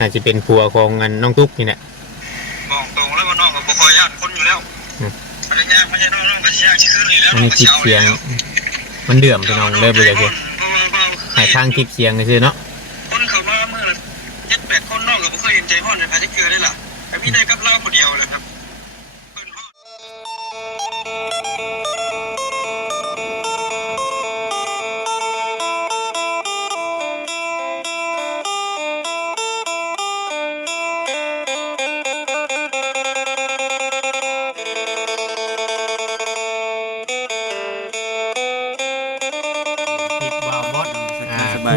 อาจจะเป็นผัวของเงินน้องตุ๊กนี่แหละบอกตรงแล้วว่าน้องกับบุคอยญาติคนอยู่แล้วมันยากไม่ใช่น้องกับยากชื่อเลยแล้ว อันนี้คลิปเสียงมันเดือมพี่น้องเลยบ่อยากเห็นให้ทางคลิปเสียงซื่อเนาะคนเขามาเมื่อ7-8คนน้องกับบุคอยเห็นใจพ่อในพาทิเกลือได้ล่ะแต่พี่ได้กับเล่าคนเดียวเลยครับ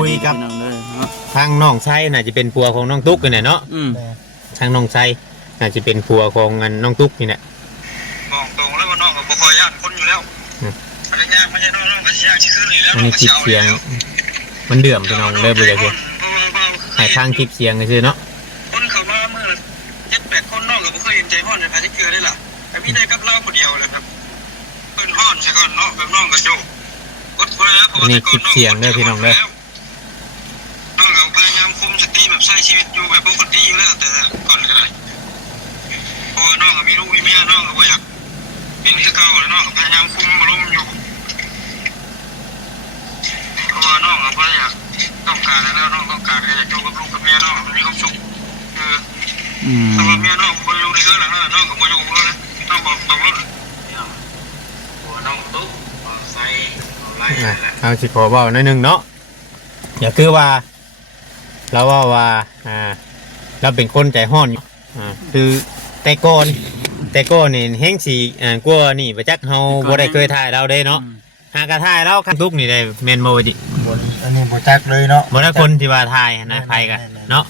คุยกับทางน้องไส้น่าจะเป็นผัวของน้องตุ๊กนี่แหละเนาะทางน้องไส้น่าจะเป็นผัวของเงินน้องตุ๊กนี่แหละบอกตรงแล้วว่าน้องกับบุคอยญาติคนอยู่แล้วมันยากไม่ใช่น้องกับยากชื่อเลยแล้วอันนี้คลิปเสียงมันเดือมพี่น้องเลยบ่อยากเห็นให้ทางคลิปเสียงซื่อเนาะคนเขามาเมื่อ7-8คนน้องกับบุคอยเห็นใจพ่อในพาทิเกลือได้ล่ะแต่พี่ได้กับเล่าคนเดียวเลยครับเพิ่นฮ้อนใช่ก่อนเนาะแบบน้องกับโจอันนี้คลิปเสียงเลยพี่น้องเลยน้องเราพยายามคุมสติแบบใช้ชีวิตอยู่แบบปกติอยู่แล้วแต่ก่อนก็ได้เพราะว่าน้องมีลูกมีเมียน้องก็บ่อยากเป็นคือเก่าแล้วน้องก็พยายามคุมอารมณ์อยู่เพราะว่าน้องก็บ่อยากต้องการแล้วน้องต้องการอยากอยู่กับลูกกับเมียน้องมันมีความสุขถ้าว่าเมียน้องบ่อยู่ในเรือนหลังนั้นน้องก็บ่อยู่แล้วนะน้องบอกตรงแล้วหัวน้องตุ๊กใส่เอาสิขอเว้าหน่อยนึงเนาะอย่าคือว่าเราว่าเราเป็นคนใจห้อนคือแต่ก่อนนี่แห้งสีกลัวนี่ประจักเฮาบ่ได้เคยถ่ายเราได้เนาะหากระถ่ายเราคันทุกนี่ได้แม่นบ่จิอันนี้บ่จักเลยเนาะบ่ได้คนที่ว่าถ่ายนะใครกันเนาะ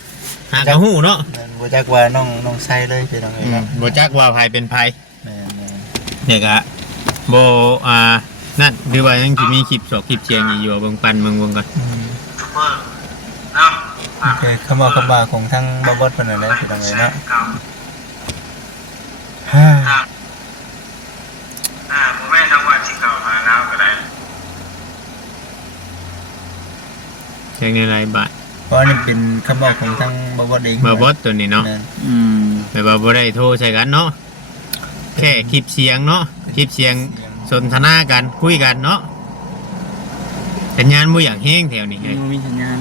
หากระฮู้เนาะบ่จักว่าน้องใส่เลยพี่น้องเอ้ยเนาะบ่จักว่าไผเป็นไผแม่นๆเนี่ยก็บ่นั่นหรือว่ายังสิมีคลิปสอกคลิปเสียงอยู่เบิ่งปันเบิ่งก่อนโอเคคำว่าของทั้งบอบอสเป็นอะไรพี่น้องเอ้ยเนาะผมแม่ทำวันที่เก่ามาแล้วก็ได้เสียงในรายบาทเพราะนี่เป็นคำบอกของทั้งบอบอสเองบอบอสตัวนี้เนาะแต่ว่าบ่ได้โทรใส่กันเนาะแค่คลิปเสียงเนาะคลิปเสียงสนทนากันคุยกันเนาะสัญญาณบ่อย่างแห้งแถวนี้มีสัญญาณ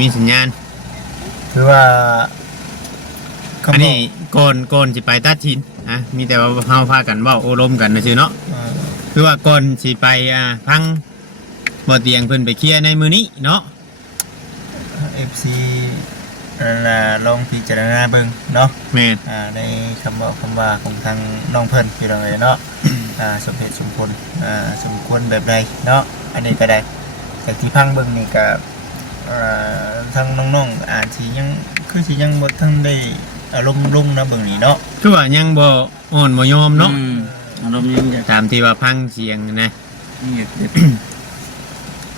มีสัญญาณคือว่าอันนี้ก่อนสิไปตัดทินมีแต่ว่าเฮาพากันเว้าโอ้ลมกันนะซื่อเนาะคือว่าก่อนสิไปพังบ่เตียงเพิ่นไปเคลียร์ในมื้อนี้เนาะ FC ลองพิจารณาเบิ่งเนาะแม่นในคำบอกคำว่าของทางน้องเพิ่นพี่น้องเอ้ยเนาะสมเหตุสมผลสมควรแบบใดเนาะอันนี้ก็ได้แต่ที่พังเบิ่งนี่ก็ทางน้องๆสิยังคือสิยังบ่ทันได้อารมณ์รุ่งนะเบิ่งนี่เนาะคือว่ายังบ่อ่อนบ่ยอมเนาะอารมณ์ยังตามที่ว่าพังเสียงนะ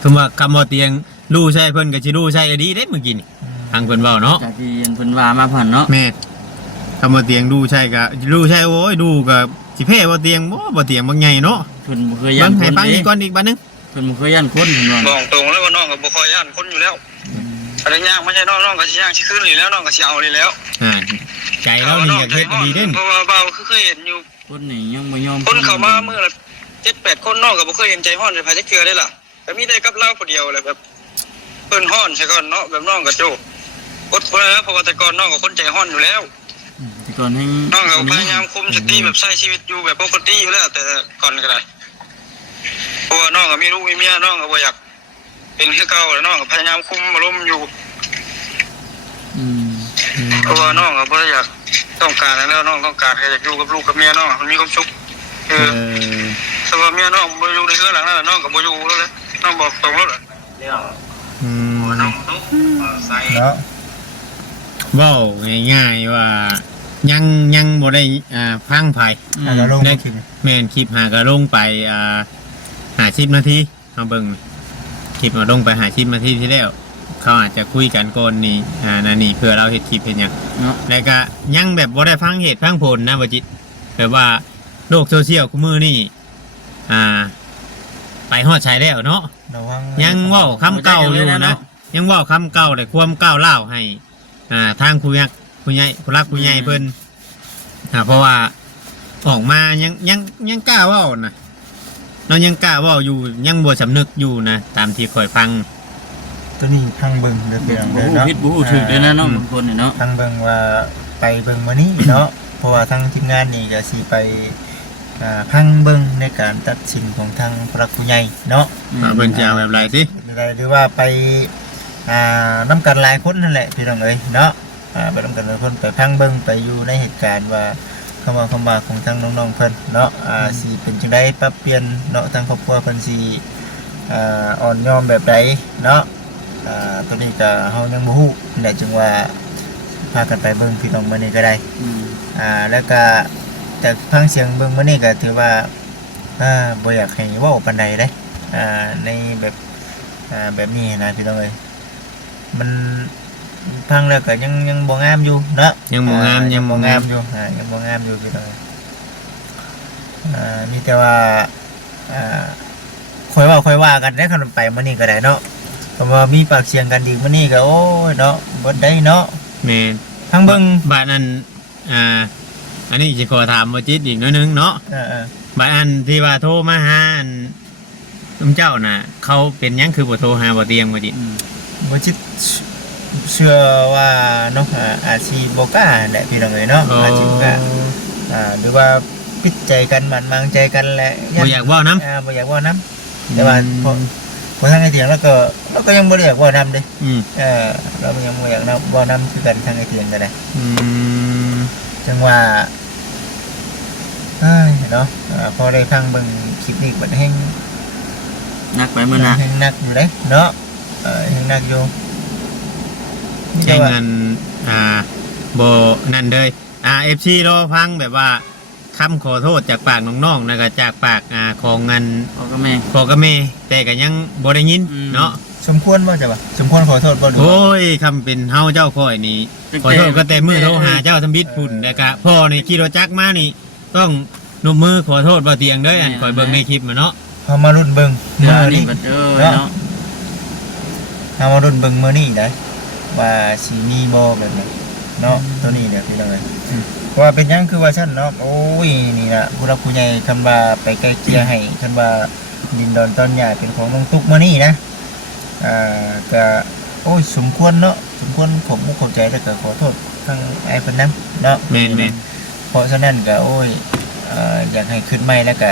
คือว่าคำว่าเตียงรู้ใช่เพิ่นก็สิรู้ใช่ดีเด้เมื่อกี้นี่ทางเพิ่นเว้าเนาะจากที่เพิ่นว่ามาผ่านเนาะแม่คำว่าเตียงรู้ใช่ก็รู้ใช่โอ้ยดูก็สิเพ่บ่เตียงบ่เตียงบ่ใหญ่เนาะเพิ่นบ่เคยย่านคนให้ฟังอีกก่อนอีกบัดนึงเพิ่นบ่เคยย่านคนเพิ่นว่าบอกตรงแล้วว่าน้องก็บ่ค่อยย่านคนอยู่แล้วอะไรยากไม่ใช่น้องก็สิยากสิขึ้นนี่แล้วน้องก็สิเอานี่แล้วใจเรานี่อยากเฮ็ดดีเด้เพราะว่าเบาคือเคยเห็นอยู่คนนี่ยังบ่ยอมคนเข้ามาเมื่อ7-8คนน้องก็บ่เคยเห็นใจฮ้อนในพาทิเกลือได้ล่ะแต่มีได้กับเราคนเดียวแหละแบบเพิ่นฮ้อนใช่ก่อนเนาะแบบน้องก็โจอดทนแล้วเพราะว่าแต่ก่อนน้องก็คนใจฮ้อนอยู่แล้วแต่ก่อนให้น้องก็พยายามคุมสติแบบใช้ชีวิตอยู่แบบปกติอยู่แล้วแต่ก่อนก็ได้เพราะว่าน้องก็มีลูกมีเมียน้องก็บ่อยากเป็นคือเก่าแล้วน้องก็พยายามคุมอารมณ์อยู่เพราะว่าน้องก็บ่อยากต้องการแล้วน้องต้องการอยากอยู่กับลูกกับเมียน้องมันมีความสุขแต่ว่าเมียน้องบ่อยู่ในเรือนหลังนั้นน้องก็บ่อยู่แล้วเลยน้องบอกตรงแล้วน้องตุ๊กใส่เว้าง่ายๆว่ายังบ่ได้พังไผแม่นคลิปหากระลงไป50นาทีเฮาเบิ่งคลิปมาลงไป50นาทีที่แล้วเขาอาจจะคุยกันก่อนนี่นั่นนี่เพื่อเราเฮ็ดคลิปเฮ็ดหยังแล้วก็ยังแบบบ่ได้ฟังเหตุฟังผลนะบ่จิตแบบว่าโลกโซเชียลคุมื้อนี้ไปฮอดชายแล้วเนาะยังเว้าคำเก่าอยู่นะยังเว้าคำเก่าแต่ความก้าวร้าวให้ ทางผู้ยักผู้ใหญ่ผู้รักผู้ใหญ่เพิ่นเพราะว่าออกมายังกล้าเว้านะเรายังกล้าเว้าอยู่ยังบ่สำนึกอยู่นะตามที่ข่อยฟังตัวนี้พังเบิ่งเด้อพี่น้องเด้อเนาะผิดบ่ถูกเด้อนะน้องบางคนเนี่ยเนาะพังเบิ่งว่าไปเบิ่งมื้อนี้เนาะเพราะว่าทางทีมงานนี่ก็สิไปพังเบิ่งในการตัดสินของทางผู้รักผู้ใหญ่เนาะเพิ่นจะเอาแบบไรสิหรือว่าไปนํกันหลายคนนั่นแหละพี่น้องเอ้ยเนาะไปนํกันหลายคนไปพังเบิ่งไปอยู่ในเหตุการณ์ว่าคำว่าของทางน้องๆเพิ่นเนาะสิเป็นจังได๋ปรับเปลี่ยนเนาะทางครอบครัวเพิ่นสิอ่อนยอมแบบใดเนาะตัวนี้ก็เฮายังบ่ฮู้นั่นแหละจึงว่าพากันไปเบิ่งพี่น้องมื้อนี้ก็ได้แล้วก็แต่ฟังเสียงเบิ่งมื้อนี้ก็ถือว่าบ่อยากให้เว้าปานใดเด้ในแบบนี้นะพี่น้องเอ้ยมันฟังแล้วก็ยังบ่งามอยู่เนาะยังบ่งามอยู่ยังบ่งามอยู่พี่น้องมีแต่ว่าค่อยว่ากันได้คันไปมื้อนี้ก็ได้เนาะเพราะว่ามีปากเสียงกันอีกมื้อนี้ก็โอ้ยเนาะบ่ได้เนาะแม่นทั้งเบิ่งบาดนั้นอันนี้สิขอถามบ่จิตอีกหน่อยนึงเนาะบาดอันที่ว่าโทรมาหาอันเจ้าน่ะเขาเป็นหยังคือบ่โทรหาบ่เตียงบ่จิตบ่จิตเชื่อว่าเนาะอาชีพบ่กล้าแหละพี่น้องเอ้ยเนาะอาชีพก็หรือว่าปิดใจกันหมั่นมางใจกันแหละบ่อยากเว้านำบ่อยากเว้านำแต่ว่าพอทางไอ้เถียงแล้วก็ยังบ่ได้อยากเว้านำเด้เรายังบ่อยากเว้านำคือกันทางไอ้เถียงก็ได้จังว่าเนาะพอได้ฟังเบิ่งคลิปนี้บัดแฮงนักไปมื้อน่ะแฮงนักอยู่เด้เนาะแฮงนักอยู่ใช้เงินบ่นั่นเลยFC รอฟังแบบว่าคำขอโทษจากปากน้องๆแล้วก็จากปากของเงินพ่อกับแม่แต่ก็ยังบ่ได้ยินเนาะสมควรบ่จ้ะบ่สมควรขอโทษบ่ดูโอ้ยคำเป็นเฮาเจ้าค่อยนี่ขอโทษก็แต่มื้อโทรหาเจ้าทำบิดพุ่นแล้วก็พ่อนี่ขี่รถจักรมานี่ต้องนบมือขอโทษบ่เตียงเด้ออันข่อยเบิ่งในคลิปมาเนาะเฮามารุ่นเบิ่งมื้อนี้เนาะเฮามารุ่นเบิ่งมื้อนี้ได้ว่าสิมีบ่แบบนี้เนาะตัวนี้เนี่ยพี่น้องเอ้ยว่าเป็นยังคือว่าฉันเนาะโอ้ยนี่นะผู้รักผู้ใหญ่คำว่าไปไกลเกลี่ยให้คำว่าดินดอนต้นใหญ่เป็นของน้องตุ๊กมานี่นะก็โอ้ยสมควรเนาะสมควรผมมุขเข้าใจแล้วก็ขอโทษทั้งไอ้เพิ่นนำเนาะแม่นเพราะฉะนั้นก็โอ้ยอยากให้ขึ้นใหม่แล้วก็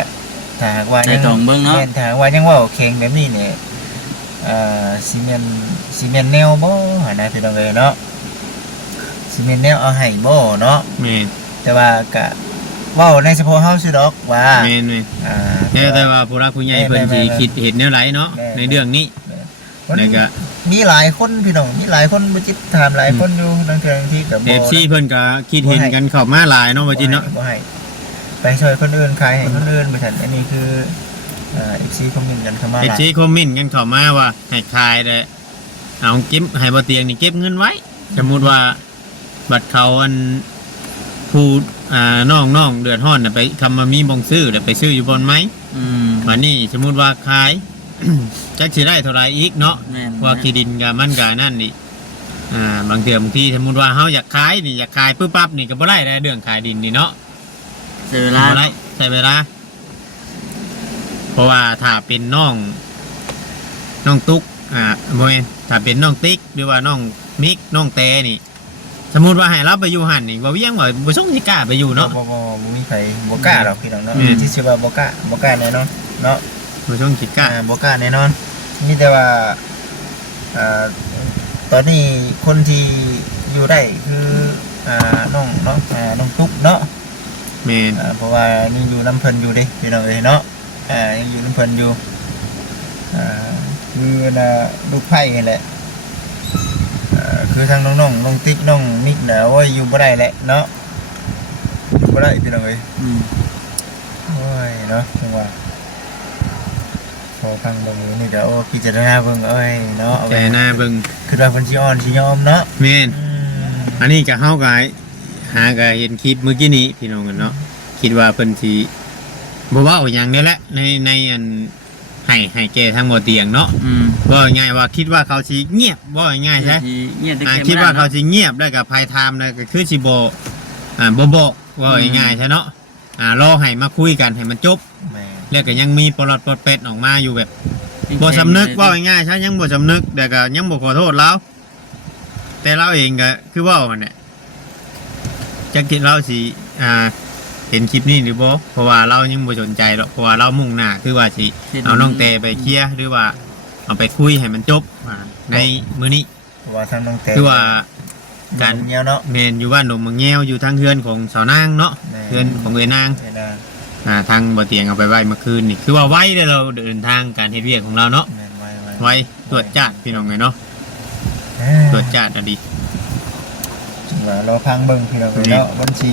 ถ้าหากว่ายังต้องเบิ่งเนาะถ้าหากว่ายังว่าแข็งแบบนี้เนี่ยซีเมนแนวบ่หานะพี่น้องเอ้ยเนาะซีเมนแนวเอาให้บ่เนาะแม่นแต่ว่าก็เว้าในเฉพาะเฮาซื่อดอกว่าแม่นแต่ว่าผู้รักผู้ใหญ่เพิ่นสิคิดเห็นแนวไหนเนาะในเรื่องนี้แล้วก็มีหลายคนพี่น้องมีหลายคนบ่จิตถามหลายคนอยู่บางเทื่อที่ก็บ่ FC เพิ่นก็คิดเห็นกันเข้ามาหลายเนาะบ่จิตเนาะบ่ให้ไปช่วยคนอื่นขายให้คนอื่นบ่ทันอันนี้คือFC คอมเมนต์กันเข้ามาหลาย FC คอมเมนต์กันเข้ามาว่าให้ขายได้เอาเก็บให้บ่เตียงนี่เก็บเงินไว้สมมุติว่าบัตรเขาอันผู้น้องเดือดร้อนน่ะไปคำมามีบ่งซื้อแล้วไปซื้ออยู่บนไหมวันนี้สมมุติว่าขาย จักสิได้เท่าไรอีกเนาะว่าที่ดินกับมันกับนั่นนี่บางเทื่อบางทีสมมุติว่าเฮาอยากขายนี่อยากขายปึ๊บปั๊บนี่ก็บ่ได้เรื่องขายดินนี่เนาะใช้เวลาใช้เวลาเพราะว่าถ้าเป็นน้องตุ๊กบ่แม่นถ้าเป็นน้องติ๊กหรือว่าน้องมิกน้องเตนี่สมมุติว่าให้เราไปอยู่หั่นนี่บ่เวียงบ่บ่ส่งสิกล้าไปอยู่เนาะบ่มีไผบ่กล้าดอกพี่น้องเนาะที่ชื่อว่าบ่กล้าแน่นอนเนาะบ่ส่งสิกล้าบ่กล้าแน่นอนมีแต่ว่าตอนนี้คนที่อยู่ได้คือน้องตุ๊กเนาะแม่นเพราะว่านี่อยู่น้ำเพิ่นอยู่เด้พี่น้องเอ้ยเนาะยังอยู่น้ำเพิ่นอยู่คือลูกไผ่นี่แหละคือทางน้องติ๊กน้องมิกน่ะโอ้ยอยู่บ่ได้แหละเนาะบ่ได้พี่น้องเอ้ยโอ้ยเนาะจังว่าพอฟังเบิ่งนี่ก็โอ้พิจารณาเบิ่งเอ้ยเนาะพิจารณาเบิ่งคือว่าเพิ่นสิอ่อนสิยอมเนาะแม่นอันนี้ก็เฮาก็หาก็เห็นคลิปเมื่อกี้นี้พี่น้องกันเนาะคิดว่าเพิ่นสิบ่เว้าหยังนี่แหละในอันให้ ให้แกทั้งบ่เตียงเนาะบ่ง่ายว่าคิดว่าเขาสิเงียบบ่ง่ายใช่ เงียบแต่ คิดว่าเขาสิเงียบได้กับภัยไทม์ได้ก็คือสิบ่บ่บอกว่าง่ายใช่เนาะรอให้มาคุยกันให้มันจบ แม่ แล้วก็ยังมีปลอดปลดเป็ดออกมาอยู่แบบบ่สำนึกว่าง่ายใช่ยังบ่สำนึกแต่ก็ยังบ่ขอโทษเราแต่เราเองก็คือว่ามันเนี่ยจักคิดเราสิเห็นคลิปนี้หรือบ่เพราะว่าเรายังบ่สนใจหรอกเพราะว่าเรามุ่งหน้าคือว่าสิเอาน้องเตไปเคลียร์หรือว่าเอาไปคุยให้มันจบในมื้อนี้ เพราะว่าทางน้องแต่ คือว่าการ เงี้ยวเนาะ แมนอยู่บ้านดงมังแง้วอยู่ทางเฮือนของสาวนางเนาะ แม่ เฮือนของเอ้ยนาง เวลา ทางบ่เตียงเอาไปไว้เมื่อคืนนี่คือว่าไว้เด้อเราเดินทางการเฮ็ดเวียกของเราเนาะ แม่นไว้ ไว้ตรวจจัดพี่น้องไงเนาะตรวจจัดอะดี จังหวะเราพังเบิ่งพี่น้องเนาะมันสิ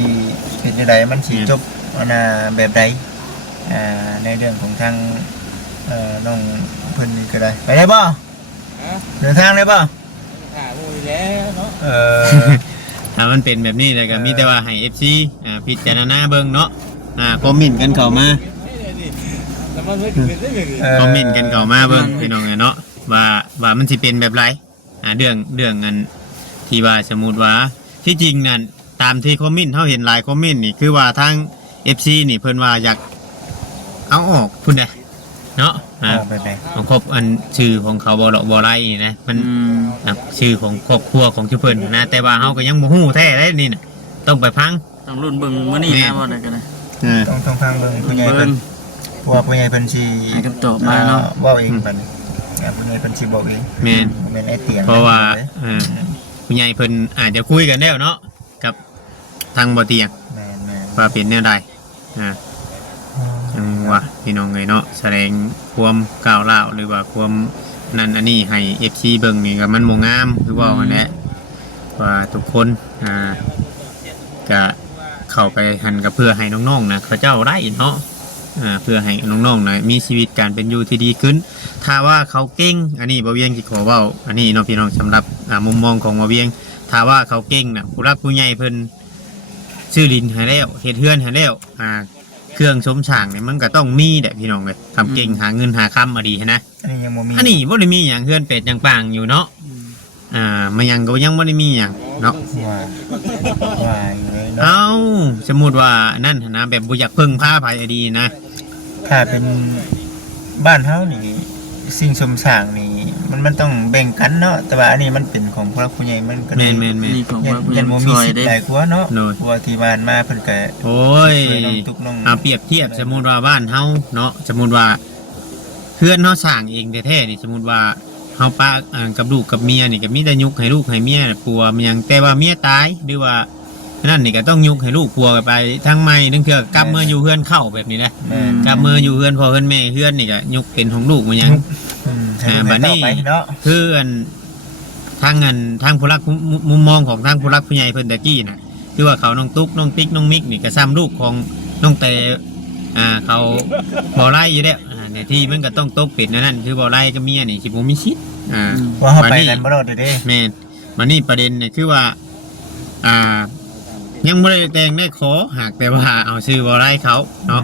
เป็นจังไดมันสิจบอันน่ะแบบใดในเรื่องของทางน้องเพิ่นนี่ก็ได้ไปได้บ่เดินทางได้บ่ถ้ามันเป็นแบบนี้เลยก็มีแต่ว่าให้ FC พิจารณาเบิ่งเนาะคอมเมนต์กันเข้ามาคอมเมนต์กันเข้ามาเบิ่งพี่น้องไงเนาะว่ามันสิเป็นแบบไรเรื่องอันที่ว่าสมมุติว่าที่จริงนั่นตามที่คอมเมนต์เฮาเห็นหลายคอมเมนต์นี่คือว่าทาง FC นี่เพิ่นว่าอยากเอาออกพุ่นเด้เนาะแบบใด ของครอบอันชื่อของเขาบ่หรอกบ่ไรนะมันชื่อของครอบครัวของชุเพิ่นนะแต่ว่าเฮาก็ยังบ่ฮู้แท้ได้นี่น่ะต้องไปพัง ต้องรุ่นเบิ่งมื้อนี้นะว่าได้กันนะ ต้องฟังเบิ่งผู้ใหญ่เพิ่นเพราะว่าผู้ใหญ่เพิ่นสิ ให้คำตอบมาเนาะ เว้าเองบัดนี้ผู้ใหญ่เพิ่นสิบอกเอง แม่น แม่นไอ้เตียง เพราะว่าผู้ใหญ่เพิ่นอาจจะคุยกันแล้วเนาะกับทางบ่เตียง แม่น ว่าเป็นแนวใดจังว่าพี่น้องเอ้ยเนาะแสดงความก้าวร้าวหรือว่าความนั่นอันนี้ให้ FC เบิ่งนี่ก็มันบ่งามคือว่านั่นแหละว่าทุกคนก็เข้าไปหันกับเพื่อให้น้องๆนะเขาเจ้าได้เนาะเพื่อให้น้องๆนะมีชีวิตการเป็นอยู่ที่ดีขึ้นถ้าว่าเขาเก่งอันนี้บ่เวียงสิขอเว้าอันนี้เนาะพี่น้องสำหรับมุมมองของบ่เวียงถ้าว่าเขาเก่งน่ะผู้รักผู้ใหญ่เพิ่นซื้อดินให้แล้วเฮ็ดเฮือนให้แล้วเครื่องสมฉางเนี่ยมันก็ต้องมีแหละพี่น้องเอ้ยทำเก่งหาเงินหาค่ำมาดีนะ อันนี้ยังบ่มี อันนี้บ่ได้มีหยังเฮือนเป็ดหยังปางอยู่เนาะมันยังก็ยังบ่ได้มีหยังเนาะ ว่าอยู่เลยเนาะ เอาสมมุติว่านั่นหั้นนะแบบบ่อยากพึ่งพาไผอะดีนะ ถ้าเป็นบ้านเฮานี่สิ่งสมสร้างนี่มันต้องแบ่งกันเนาะแต่ว่าอันนี้มันเป็นของผู้หลักผู้ใหญ่มันก็ แม่น นี่ของว่าผู้ใหญ่ ยันบ่มี ช่วย สิทธิ์ ได้ หลายกว่าเนาะ โดย เพราะว่าที่บ้านมาเพิ่นก็ โอ้ย ช่วยน้องทุกน้อง เอาเปรียบเทียบสมมุติว่าบ้านเฮาเนาะสมมุติว่าเพื่อนเฮาสร้างเองแท้ๆนี่สมมุติว่าเฮาป้ากับลูกกับเมียนี่ก็มีแต่ยุกให้ลูกให้เมียปัวมันยังแต่ว่าเมียตายหรือว่านั่นนี่ก็ต้องยุกให้ลูกปัวกันไปทั้งไม่ทั้งเทื่อกลับเมื่ออยู่เฮือนเข้าแบบนี้นะ แม่น กลับเมื่ออยู่เฮือนพ่อเฮือนแม่เฮือนนี่ก็ยุกเป็นของลูกมันยัง บัดนี้เนาะ คือทางผู้รักมุมมองของทางผู้รักผู้ใหญ่เพิ่นตะกี้น่ะคือว่าเขาน้องตุ๊กน้องติ๊กน้องมิกนี่ก็ซ้ำลูกของน้องแต่เขาบ่ไล่อยู่แล้วในที่มันก็ต้องตกเป็นนั่นคือบ่ไล่กับเมียนี่สิบ่มีสิทธิ์ ว่าเฮาไปกันบ่รอดเด้ แม่นมานี่ประเด็นเนี่ยคือว่ายังบ่ได้แต่งได้ขอหากแต่ว่าเอาชื่อบ่ไล่เขาเนาะ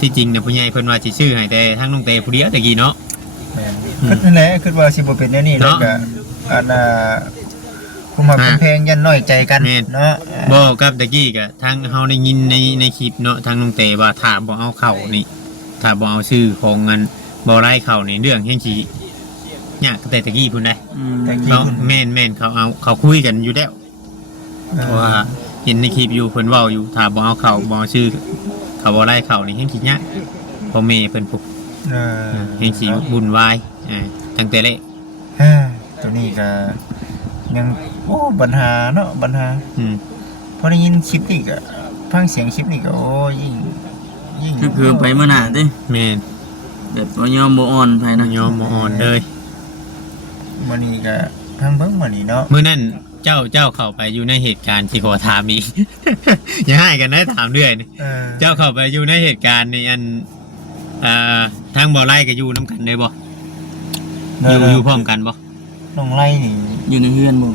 ที่จริงเนี่ยผู้ใหญ่เพิ่นว่าสิชื่อให้แต่ทางน้องแต่ผู้เดียวตะกี้เนาะ แม่นนั่นแหละคิดว่าสิบ่เป็นแนวนี้แล้วก็อันผมว่าเพลงยันน้อยใจกันเนาะ บ่กับตะกี้ก็ทางเฮาได้ยินในคลิปเนาะทางน้องเตว่าถ้าบ่เอาเข้านี่ถ้าบ่เอาชื่อของเงินบ่ไล่เข้านี่เรื่องแห่งสิยากแต่ตะกี้พุ่นได้เนาะแม่นเขาคุยกันอยู่แล้วเพราะว่าเห็นในคลิปอยู่เพิ่นเว้าอยู่ถ้าบ่เอาเข้าบ่เอาชื่อเขาบ่ไล่เข้านี่แห่งสิยากพ่อแม่เพิ่นปุ๊บแห่งสิบุญวายตั้งแต่แรก ตัวนี้ก็ยังโอ้ปัญหาเนาะปัญหาพอได้ยินคลิปนี่ก็ฟังเสียงคลิปนี่ก็โอ้ยิ่ง คือไปมื้อหน้าติ แม่น แบบบ่ยอมบ่อ่อนไผนะ ยอมบ่อ่อนเลย มื้อนี้ก็ทางเบิ่งมื้อนี้เนาะ มื้อนั้นเจ้าเข้าไปอยู่ในเหตุการณ์ที่ขอถามอีก อย่าให้กันได้ถามเรื่อยนี่เจ้าเข้าไปอยู่ในเหตุการณ์ในอันทางบ่อไร่ก็อยู่นํกันได้บ่อยู่พร้อมกันบ่ น้องไล่นี่ อยู่ในเฮือนบ่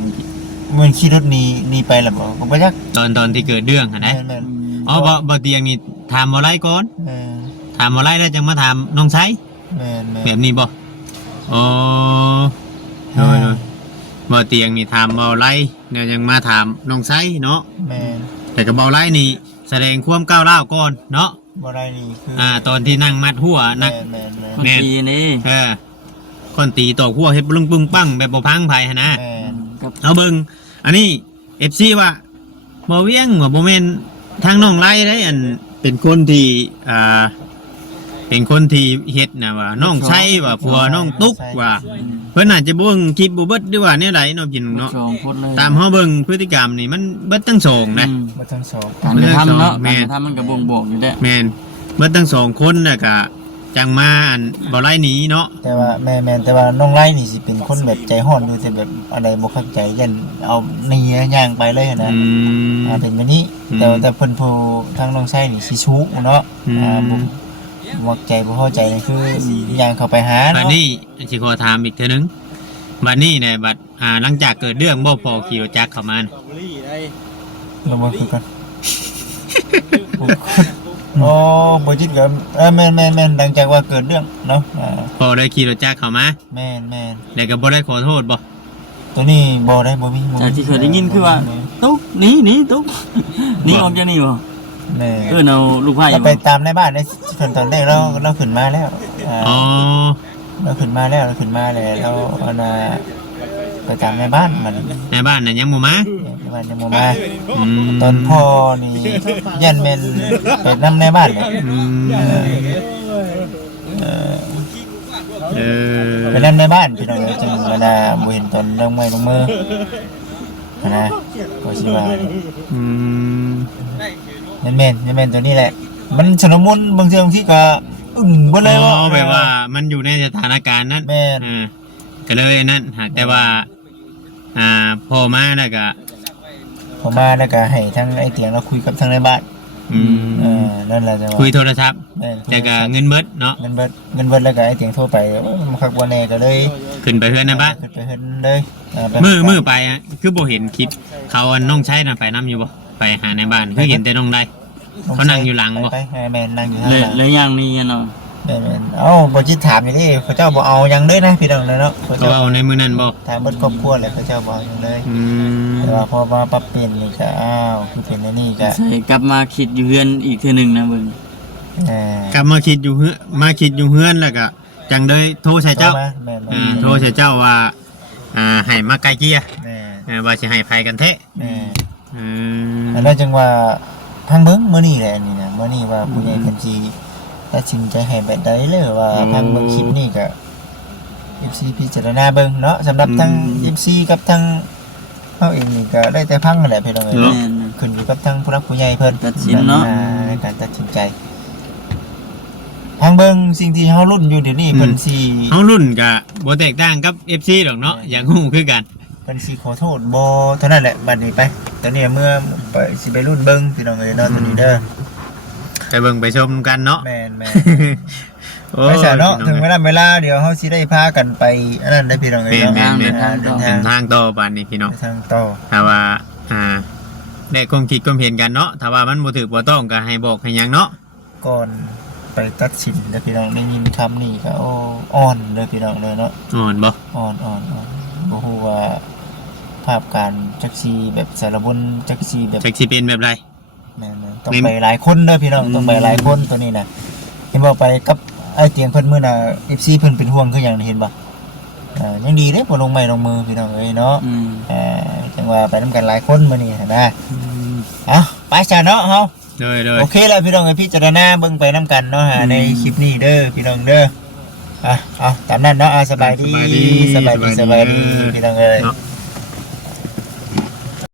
มันขี่รถหนีไปแล้วบ่บ่จัก ตอนที่เกิดเรื่องหั่นนะ แม่น อ๋อบ่เตียงนี่ถามบ่อไร่ก่อน ๆ ถามบ่อไร่แล้วจังมาถามน้องไส แม่น แบบนี้บ่อ๋อโดยบ่เตียงนี่ถามเบาไล่เนี่ยยังมาถามน้องไซเนาะ แม่น แต่กับเบาไล่นี่แสดงความก้าวร้าวก่อนเนาะ บ่ได้นี่คือ ตอนที่นั่งมัดหัวนัก แม่น คนตีนี่ คนตีตอกหัวเฮ็ดปึ้งปึ้งปังแบบบ่พังไผหั่นนะ แม่น กับ เอาเบิ่งอันนี้ FC ว่าบ่เวียงว่าบ่แม่นทางน้องไล่ได้อันเป็นคนที่เป็นคนที่เฮ็ดน่ะว่าน้องไซว่าผัวน้องตุ๊กว่าเพิ่นอาจจะบ่เบิ่งคลิปบ่เบิดหรือว่าแนวใดเนาะพี่น้องเนาะ สองคนเลย ตามเฮาเบิ่งพฤติกรรมนี่มันเบิดทั้งสองนะ บ่ทั้งสอง การกระทำเนาะ แม่ การกระทำมันก็บ่งบอกอยู่แล้ว แม่นเบิดทั้งสองคนน่ะก็จังมาอันบ่ไล่หนีเนาะ แต่ว่าแม่นแต่ว่าน้องไล่นี่สิเป็นคนแบบใจร้อนอยู่แต่แบบอะไรบ่เข้าใจยันเอาหนีย่างไปเลยนะ เป็นแบบนี้แต่เพิ่นผู้ทางน้องไส้นี่สิชู้เนาะบ่มักใจบ่พอใจนี่คือย่างเข้าไปหา บัด เนาะ นี้สิขอถามอีกเทื่อนึงบัดนี้เนี่ยบัดหลังจากเกิดเรื่องบ่พอขี่รถจักรเข้ามาน่ะ เราบ่คือกันโอ้บ่จิตก็แม่นหลังจากว่าเกิดเรื่องเนาะ พอได้ขี่รถจักรเข้ามา แม่น แล้วก็บ่ได้ขอโทษบ่ ตัวนี้บ่ได้บ่มี จากที่เคยได้ยินคือว่าตุ๊กหนีตุ๊กหนีออกจากนี่บ่ แม่ เอาลูกไผ่ ไปตามในบ้านในตอนแรกเราขึ้นมาแล้ว อ๋อ เราขึ้นมาแล้วเราอันน่ะไปตามในบ้านมัน ในบ้านน่ะยังบ่มา ในบ้านยังบ่มา อืม ตอนพ่อนี่ยันแม่นไปนำในบ้านเนี่ย อืมไปนำในบ้านพี่น้องจึงเวลาบ่เห็นตอนลงไม้ลงมือนะก็สิว่า อืม แม่นตัวนี้แหละ มันชนมุนบางทีก็บ่เลย อ๋ ว่า อแบบว่ามันอยู่ในสถานการณ์นั้น แม่น ก็เลยนั่นหากแต่ว่าพอมาแล้วก็ พอมาแล้วก็ให้ทั้งไอ้เตียงเราคุยกับทั้งในบ้าน นั่นแหละจังว่า คุยโทรศัพท์ แม่น แต่ก็เงินเบิดเนาะ เงินเบิดแล้วก็ไอ้เตียงโทรไปมันคักบ่แน่ก็เลย ขึ้นไปเพื่อนในบ้าน ขึ้นไปเฮ็ดเลยไป มือไปคือบ่เห็นคลิป เขาอันน้องใช้น่ะไปนํอยู่บ่ไปหาในบ้านคือเห็นแต่น้องได้ เขานั่งอยู่หลังบ่ ไปแม่นนั่งอยู่ข้างหลัง เลยอย่างนี้เนาะ แม่นเอ้าบ่จิตถามอย่างนี้เขาเจ้าบ่เอาหยังเลยนะพี่น้องเลยเนาะเขา ก็ เจ้า เอาในมือนั้นบ่ ถามเบิดครอบครัวเลยเขาเจ้าบ่เอาหยังเลย อืม แต่ว่าพอมาปรับเปลี่ยนนี่ก็อ้าวคือเป็นอันนี้ก็ ใส่กลับมาคิดอยู่เฮือนอีกเทื่อนึงนะเบิ่ง กลับมาคิดอยู่เฮือนแล้วก็จังเลยโทรใส่เจ้า แม่น โทรใส่เจ้าว่าให้มาไกลเกลี่ย แม่ ว่าสิให้ภัยกันแท้ แม่ อืม อันนั้นจังว่าพังเบิ่งมื้อนี้แหละอันนี่นะมื้อนี้ว่าผู้ใหญ่เพิ่นสิตัดสินใจให้แบบใดเลยว่าพังเบิ่งคลิปนี้ก็ FC พิจารณาเบิ่งเนาะสำหรับทั้ง FC กับทั้งเฮาเองนี่ก็ได้แต่พังนั่นแหละพี่น้องเอ้ย แม่ เนาะ น ขึ้นอยู่กับทั้งผู้รักผู้ใหญ่เพิ่น ตัดสินเนาะ ในการตัดสินใจพังเบิ่งสิ่งที่เฮารุ่นอยู่เดี๋ยวนี้เพิ่นสิ เฮารุ่นก็บ่แตกต่างกับ FC ดอกเนาะอยากฮู้คือกัน เพิ่นสิขอโทษบ่เท่านั้นแหละบัดนี้ไปตอนนี้เมื่อไปสิไปรุ่นเบิ่งพี่น้องเอ้ยเนาะตอนนี้เด้อ ไปเบิ่งไปชมกันเนาะ แม่น โอ้ ไปซะเนาะ พี่ ถึง อง เวลาเดี๋ยวเฮาสิได้พากันไปอันนั้นได้พี่น้องเอ้ยเนาะ แม่น เดิน เป็นทางต่อบ้านนี้พี่น้อง ทางต่อ ถ้าว่าได้ความคิดความเห็นกันเนาะถ้าว่ามันบ่ถูกบ่ต้องก็ให้บอกให้หยังเนาะ ก่อนไปตัดสินเด้อพี่น้องได้ยินคำนี้ก็โอ้อ่อนเด้อพี่น้องเด้อเนาะ อ่อนบ่ อ่อนบ่ฮู้ว่าภาพการจักซีแบบสารบนจักซีแบบ จักสิเป็นแบบไร แม่นๆต้องไปหลายคนเด้อพี่น้องต้องไปหลายคนตัวนี้น่ะเห็นบ่ไปกับไอ้เตียงเพิ่นมื้อน่ะ FC เพิ่นเป็นห่วงคือหยังนี่เห็นบ่ยังดีเด้บ่ลงไม้ลงมือพี่น้องเอ้ยเนาะจังว่าไปนํกันหลายคนมื้อนี้นะไปซะเนาะเฮา เลย โอเคแล้วพี่น้องเอ้ยพิจารณาเบิ่งไปนํกันเนาะในคลิปนี้เด้อพี่น้องเด้อเอาตามนั้นเนาะสบายดีพี่น้องเอ้ย เนาะ